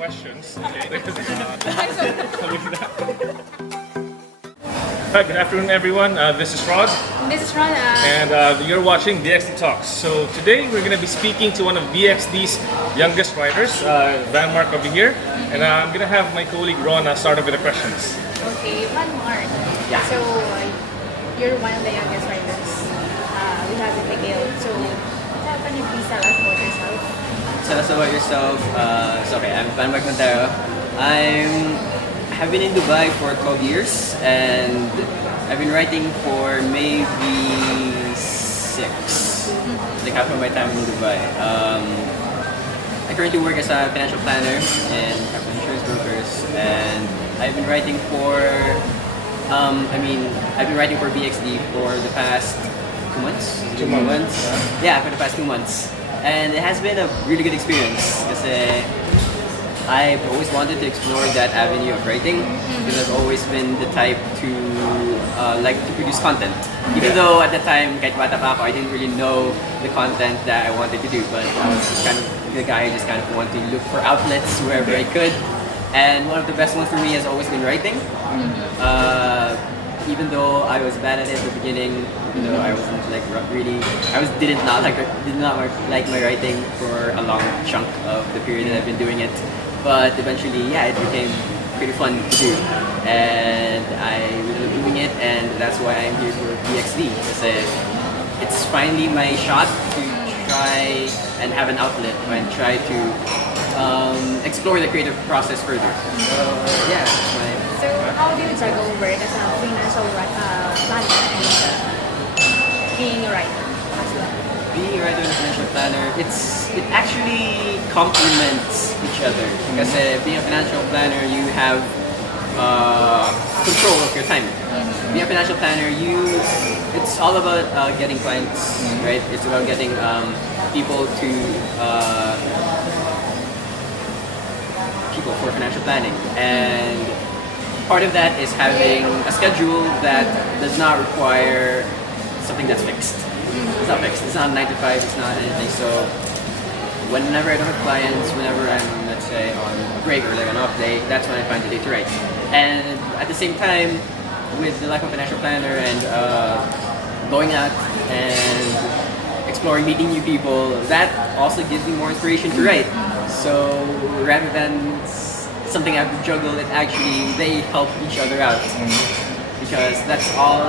questions. Okay. Hi, good afternoon, everyone. This is Rod. This is Rod. And you're watching BXD Talks. So today we're going to be speaking to one of BXD's youngest riders, Vanmarc over here. And I'm going to have my colleague Ron start off with the questions. Okay, Vanmarc. Yeah. So you're one of the youngest riders. We have Miguel. So can you please tell us about yourself? Tell us about yourself. I'm Vanmarc Montero. I've been in Dubai for 12 years and I've been writing for maybe 6, like half of my time in Dubai. I currently work as a financial planner in insurance brokers, and I've been writing for I've been writing for BXD for the past 2 months. 2 months. Yeah, for the past 2 months, and it has been a really good experience because I've always wanted to explore that avenue of writing because I've always been the type to like to produce content. Even though at the time, kahit bata pa ako, I didn't really know the content that I wanted to do, but I was just kind of the guy who just kind of wanted to look for outlets wherever I could. And one of the best ones for me has always been writing. Even though I was bad at it at the beginning, even though I wasn't like really, did not like my writing for a long chunk of the period that I've been doing it. But eventually, yeah, it became pretty fun to do, and I really love doing it, and that's why I'm here for BXD, because it's finally my shot to try and have an outlet and try to explore the creative process further. So yeah, that's my. So how do you juggle work as a financial planner and being a writer as well? Being a writer and a financial planner, it actually complements each other. Because being a financial planner, you have control of your time. Being a financial planner, it's all about getting clients, right? It's about getting people for financial planning, and part of that is having a schedule that does not require something that's fixed. It's not fixed. It's not 9 to 5. It's not anything. So whenever I don't have clients, whenever I'm, let's say, on a break or like an off day, that's when I find the day to write. And at the same time, with the life of a financial planner and going out and exploring, meeting new people, that also gives me more inspiration to write. So rather than something I have to juggle, they help each other out. Because that's all.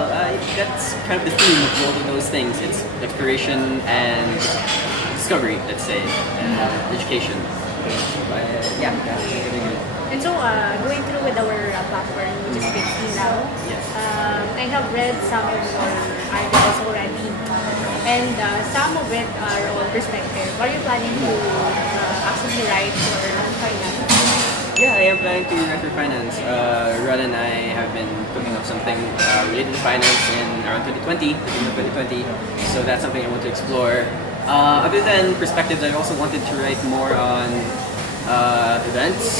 That's kind of the theme of both of those things. It's exploration and discovery, let's say, and education. Yeah, that's really good. And so, going through with our platform, which is BXD now, Yes. I have read some of your articles already, and some of it are all perspective. Are you planning to actually write for finance? Yeah, I am planning to write for finance. Rod and I have been cooking up something related to finance in around 2020, beginning of 2020. So that's something I want to explore. Other than perspectives, I also wanted to write more on events.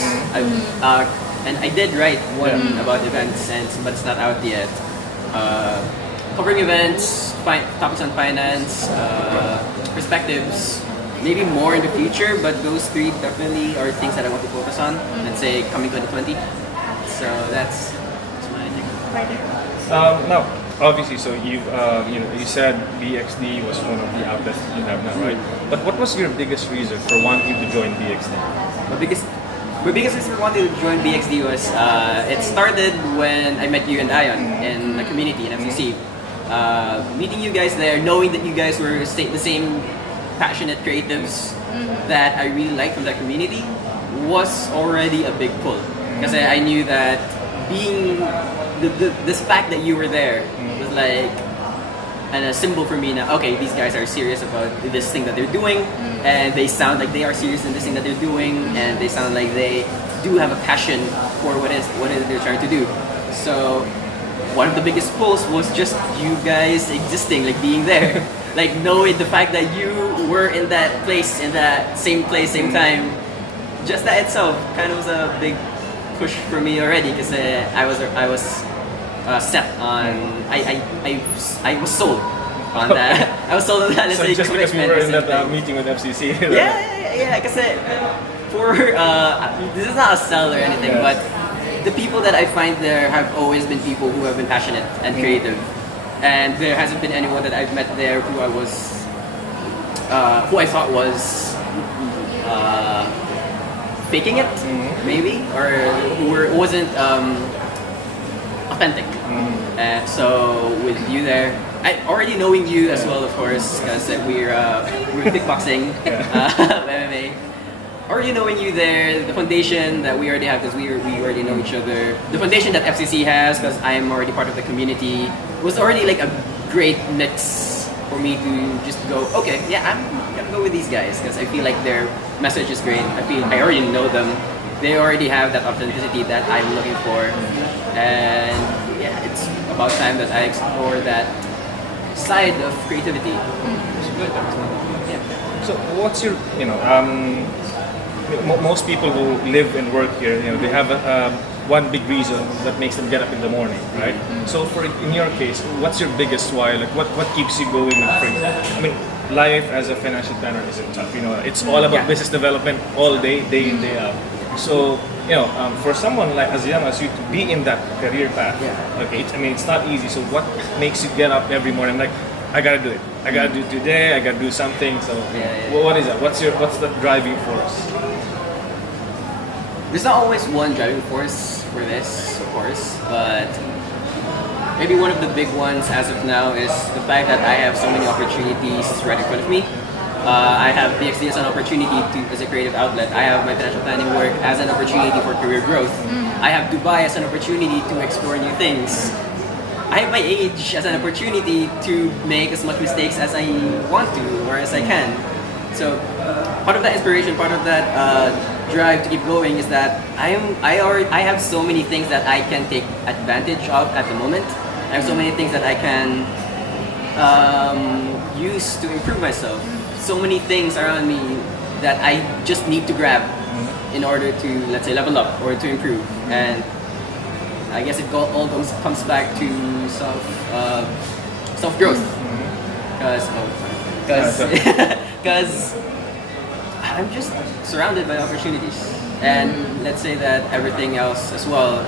And I did write one about events, but it's not out yet. Covering events, topics on finance, perspectives. Maybe more in the future, but those 3 definitely are things that I want to focus on. Let's say coming 2020. So that's my thing. Now, obviously, so you said BXD was one of the outlets that you have now, right? But what was your biggest reason for wanting to join BXD? My biggest reason for wanting to join BXD was it started when I met you and Ion in the community in FCC. Meeting you guys there, knowing that you guys were the same passionate creatives that I really liked from that community was already a big pull, because I knew that being this fact that you were there was like a symbol for me. Now, okay, these guys are serious about this thing that they're doing, and they sound like they are serious in this thing that they're doing, and they sound like they do have a passion for what it is they're trying to do. So one of the biggest pulls was just you guys existing, like being there. Like knowing the fact that you were in that place, same time, just that itself kind of was a big push for me already, because I was set on. I was sold on that. I was sold on that. So just because we were in that meeting with FCC. Yeah. Because for this is not a sell or anything, Yeah. but the people that I find there have always been people who have been passionate and creative, and there hasn't been anyone that I've met there who I thought was faking it, maybe, or wasn't authentic. So with you there, I already knowing you as well, of course, because we're kickboxing, MMA. Already knowing you there, the foundation that we already have, because we already know each other. The foundation that FCC has, because I am already part of the community, was already like a great mix for me to just go, okay, yeah, I'm gonna go with these guys, because I feel like their message is great. I already know them. They already have that authenticity that I'm looking for, and yeah, it's about time that I explore that side of creativity. Yeah. So what's your, most people who live and work here, they have one big reason that makes them get up in the morning, right? So in your case, what's your biggest why? Like what keeps you going? I mean, life as a financial planner isn't tough. It's all about business development all day in, day out. So for someone like as young as you to be in that career path, okay, it's not easy. So what makes you get up every morning? Like, I gotta do it. I gotta do it today. I gotta do something. So what is that? What's the driving force? There's not always one driving force for this, of course, but maybe one of the big ones as of now is the fact that I have so many opportunities right in front of me. I have BXD as an opportunity as a creative outlet. I have my financial planning work as an opportunity for career growth. I have Dubai as an opportunity to explore new things. I have my age as an opportunity to make as much mistakes as I want to or as I can. So part of that inspiration, part of that drive to keep going is that I have so many things that I can take advantage of at the moment. I have so many things that I can use to improve myself. So many things around me that I just need to grab in order to, let's say, level up or to improve. And I guess it all comes back to self growth. Because I'm just surrounded by opportunities, and let's say that everything else as well,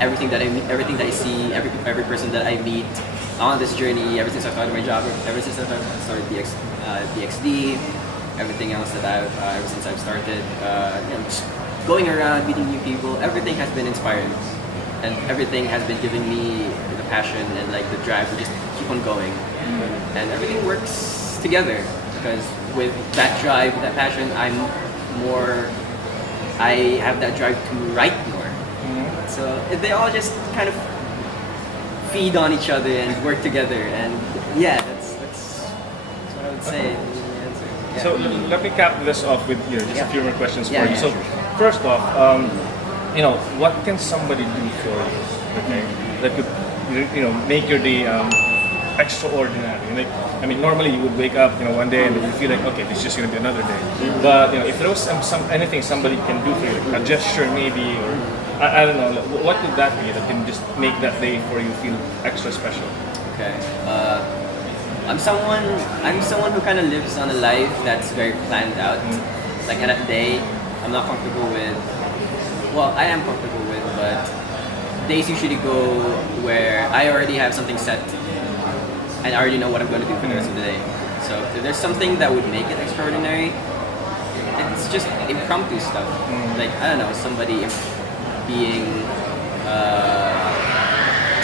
everything that I see, every person that I meet on this journey, ever since I started my job, ever since I started BXD, everything else that ever since I've started, just going around meeting new people, everything has been inspiring, and everything has been giving me the passion and like the drive to just keep on going, and everything works together. Because with that drive, that passion, I have that drive to write more. So they all just kind of feed on each other and work together. And yeah, that's what I would say. Yeah. So let me cap this off with just a few more questions for you. So sure. first off, what can somebody do for you? Okay, that could make your day extraordinary. Like, normally you would wake up, one day and you feel like, okay, this is just going to be another day. But if there was anything somebody can do for you, like a gesture maybe, or I don't know, what would that be that can just make that day for you feel extra special? Okay. I'm someone who kind of lives on a life that's very planned out. Like at a day, I'm not comfortable with. Well, I am comfortable with, but days usually go where I already have something set. And I already know what I'm going to do for the rest of the day. So if there's something that would make it extraordinary, it's just impromptu stuff. Like, I don't know, somebody being,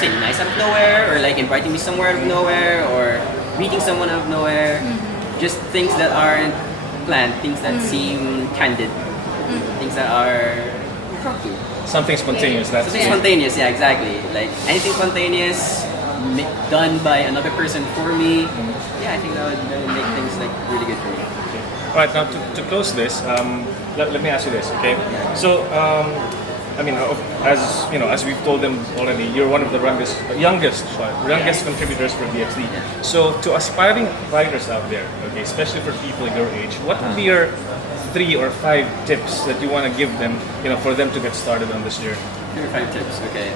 say, nice out of nowhere, or like inviting me somewhere out of nowhere, or meeting someone out of nowhere. Just things that aren't planned, things that seem candid, things that are impromptu. Something spontaneous. That's Something spontaneous, yeah, exactly. Like anything spontaneous, done by another person for me. Yeah, I think that would make things like really good for me. Okay. All right, now to close this, let me ask you this, okay? So, as we've told them already, you're one of the youngest contributors for BXD. So, to aspiring writers out there, okay, especially for people your age, what would be your 3 or 5 tips that you want to give them, for them to get started on this journey? 3 or 5 tips, okay.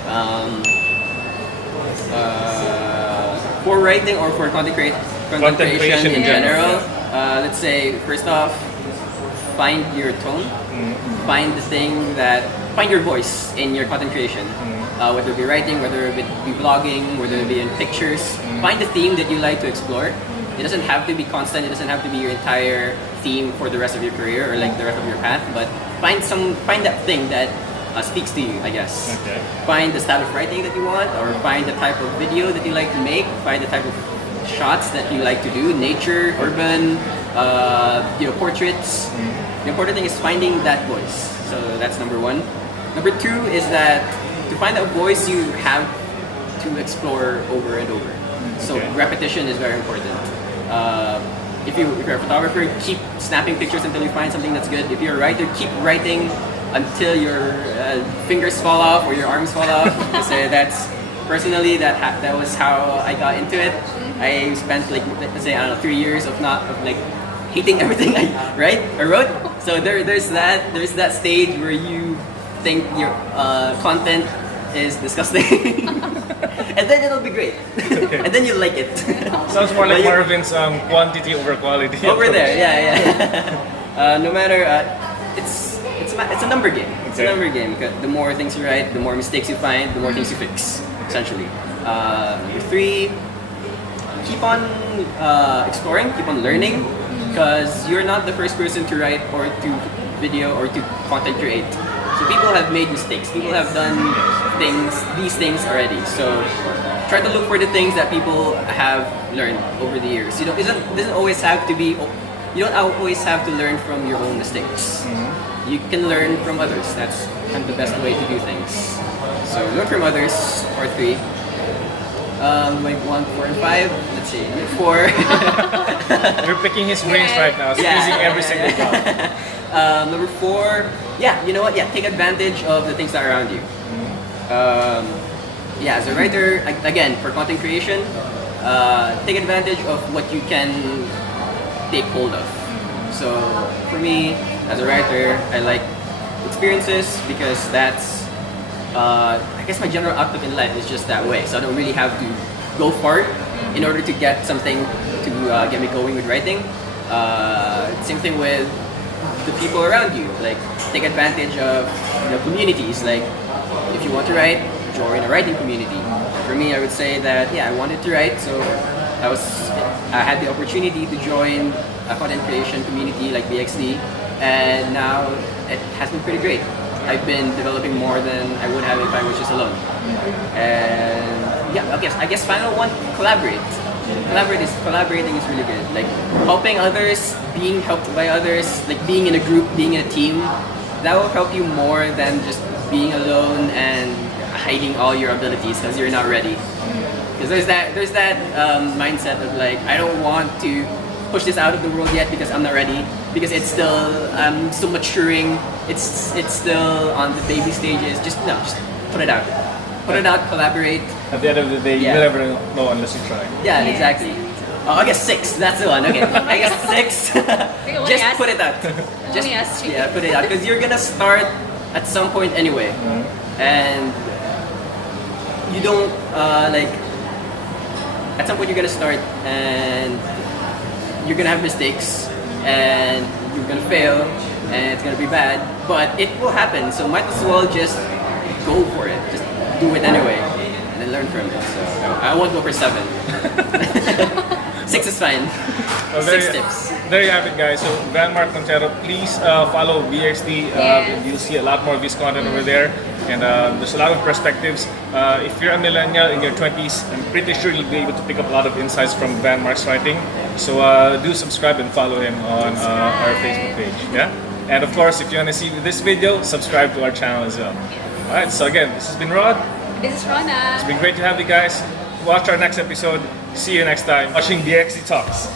For writing or for content creation in general, let's say first off, find your tone, find your voice in your content creation. Whether it be writing, whether it be vlogging, whether it be in pictures. Find the theme that you like to explore. It doesn't have to be constant. It doesn't have to be your entire theme for the rest of your career or like the rest of your path. But find that thing that speaks to you, I guess. Okay. Find the style of writing that you want, or find the type of video that you like to make. Find the type of shots that you like to do: nature, urban, portraits. The important thing is finding that voice. So that's number one. Number two is that to find that voice, you have to explore over and over. So repetition is very important. If you're a photographer, keep snapping pictures until you find something that's good. If you're a writer, keep writing until your fingers fall off or your arms fall off. That's personally that was how I got into it. I spent like, let's say, I don't know, 3 years of hating everything I wrote. So there's that stage where you think your content is disgusting. And then it'll be great. And then you'll like it. Sounds more like Marvin's quantity over quality. Over there, yeah. No matter, it's a number game. It's a number game. The more things you write, the more mistakes you find, the more things you fix, essentially. Number three, keep on exploring, keep on learning, because you're not the first person to write or to video or to content create. So people have made mistakes. People have done these things already. So try to look for the things that people have learned over the years. It doesn't always have to be. You don't always have to learn from your own mistakes. You can learn from others. That's kind of the best way to do things. So learn from others. Or three. Like 1, 4, and 5. Let's see. 4. You're picking his brains right now, squeezing every single drop. Number 4. Yeah, you know what? Yeah, take advantage of the things that are around you. As a writer, again, for content creation, take advantage of what you can take hold of. So for me, as a writer, I like experiences because that's, I guess my general outlook in life is just that way. So I don't really have to go far in order to get something to get me going with writing. Same thing with the people around you. Like, take advantage of communities. Like, if you want to write, join a writing community. For me, I would say that I wanted to write, so I had the opportunity to join a content creation community like BXD, and now it has been pretty great. I've been developing more than I would have if I was just alone. And I guess final one, collaborate. Collaborating is really good. Like helping others, being helped by others, like being in a group, being in a team, that will help you more than just being alone and hiding all your abilities because you're not ready. Because there's that mindset of like, I don't want to push this out of the world yet because I'm not ready, because it's still maturing. It's still on the baby stages. Just put it out. Put it out, collaborate. At the end of the day, you never know unless you try. Yeah, exactly. Oh, I guess 6. That's the one. Okay, I guess 6. Just put it out. Just put it out because you're gonna start at some point anyway, and you don't At some point, you're gonna start and you're gonna have mistakes and you're gonna fail and it's gonna be bad, but it will happen. So might as well just go for it. Just do it anyway and then learn from it. So I won't go for 7. 6 is fine. Well, 6 tips. There you have it, guys. So Vanmarc Montero, please follow BXD. You'll see a lot more of his content over there. And there's a lot of perspectives. If you're a millennial in your 20s, I'm pretty sure you'll be able to pick up a lot of insights from Vanmarc's writing. So do subscribe and follow him on our Facebook page. Yeah. And of course, if you want to see this video, subscribe to our channel as well. Alright, so again, this has been Rod. This is Rona. It's been great to have you guys. Watch our next episode. See you next time watching BXD Talks.